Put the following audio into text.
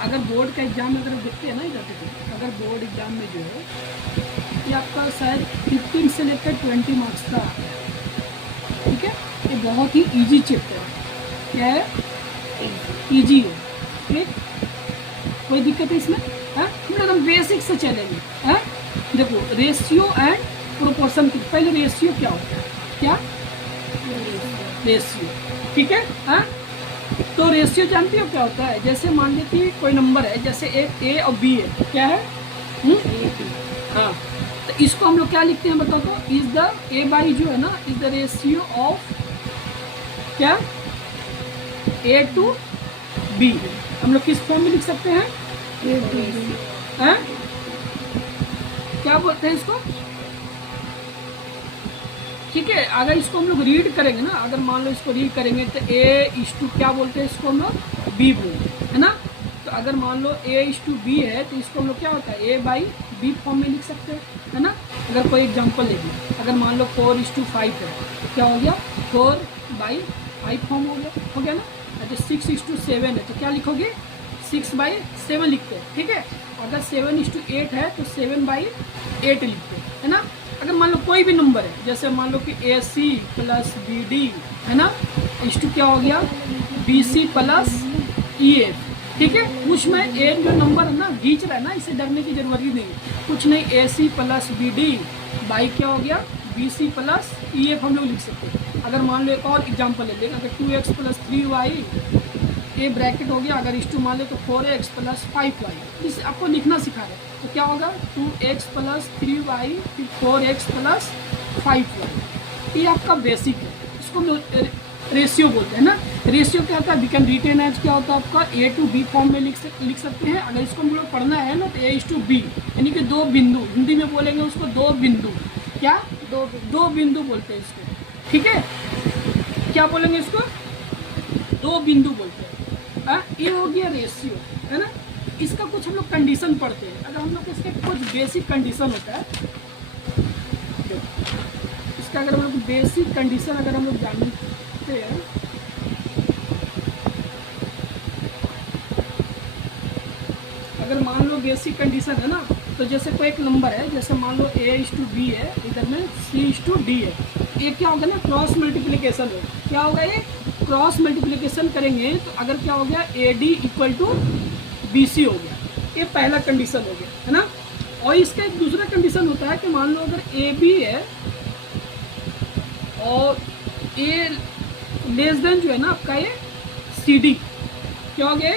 अगर बोर्ड का एग्ज़ाम अगर देखते हैं ना इधर देखो, अगर बोर्ड एग्ज़ाम में जो है ये आपका शायद 15 से लेकर 20 मार्क्स का आता है, ठीक है। ये बहुत ही इजी चैप्टर है। क्या है? इजी है, ठीक। कोई दिक्कत है इसमें? है हम लोग एकदम बेसिक से चलेंगे। है देखो, रेशियो एंड प्रोपोर्शन की, पहले रेशियो क्या होता है? क्या रेशियो, ठीक है। हाँ, तो रेशियो जानती हो क्या होता है? जैसे मान लीजिए कोई नंबर है, जैसे एक ए और बी है, क्या है? हाँ, तो इसको हम लोग क्या लिखते हैं बताओ तो? इज द ए बाई जो है ना, इज द रेशियो ऑफ क्या? ए टू बी। हम लोग किस फॉर्म में लिख सकते हैं? ए टू बी। हाँ, क्या बोलते हैं इसको? ठीक है, अगर इसको हम लोग रीड करेंगे ना, अगर मान लो इसको रीड करेंगे तो ए इज टू क्या बोलते हैं इसको हम लोग? बी बोलते हैं, है ना। तो अगर मान लो ए इज टू बी है तो इसको हम लोग क्या होता है? ए बाई बी फॉर्म में लिख सकते हैं, है ना। अगर कोई एग्जांपल लेंगे, अगर मान लो 4 इज टू 5 है तो क्या हो गया? 4 बाई 5 फॉर्म हो गया ना। तो 6 इज टू 7 है तो क्या लिखोगे? 6 बाई 7 लिखते हैं, ठीक है। अगर 7 इज टू 8 है तो 7 बाई 8 लिखते हैं, है ना। अगर मान लो कोई भी नंबर है, जैसे मान लो कि A C plus B D, है ना, इस टू क्या हो गया? B C plus E F, ठीक है। उसमें ए जो नंबर है ना घींच रहा है ना, इसे डरने की जरूरत ही नहीं, कुछ नहीं। A C plus B D by क्या हो गया? B C plus E F हम लोग लिख सकते हैं। अगर मान लो एक और एग्जाम्पल ले लेंगे, अगर 2x plus 3y, A bracket हो गया, अगर इस टू मान ले तो 4x प्लस 5y, इसे आपको लिखना सिखा रहे हैं। तो क्या होगा? 2x प्लस 3y फिर 4x प्लस 5y। ये आपका बेसिक है, इसको रेशियो बोलते हैं ना। रेशियो क्या होता है? वी कैन रिटेन एज क्या होता है आपका? ए टू बी फॉर्म में लिख सकते हैं। अगर इसको हम लोग पढ़ना है ना तो ए इज टू बी, यानी कि दो बिंदु, हिंदी में बोलेंगे उसको दो बिंदु। क्या? दो बिंदु बोलते हैं इसको, ठीक है। क्या बोलेंगे इसको? दो बिंदु बोलते हैं। ये हो गया रेशियो, है ना। इसका कुछ हम लोग कंडीशन पढ़ते हैं। अगर हम लोग इसके कुछ बेसिक कंडीशन होता है, इसका अगर हम लोग बेसिक कंडीशन अगर हम लोग जानते हैं, अगर मान लो बेसिक कंडीशन है ना, तो जैसे कोई एक नंबर है, जैसे मान लो ए इज टू बी है, इधर में सी इज टू डी है, ये क्या होगा ना? क्रॉस मल्टीप्लिकेशन हो। क्या होगा? ये क्रॉस मल्टीप्लिकेशन करेंगे तो अगर क्या हो गया? A D equal to B C हो गया। ये पहला कंडीशन हो गया, है ना। और इसका एक दूसरा कंडीशन होता है कि मान लो अगर ए बी है और ए लेस देन जो है ना आपका ये सी डी, क्या हो गया?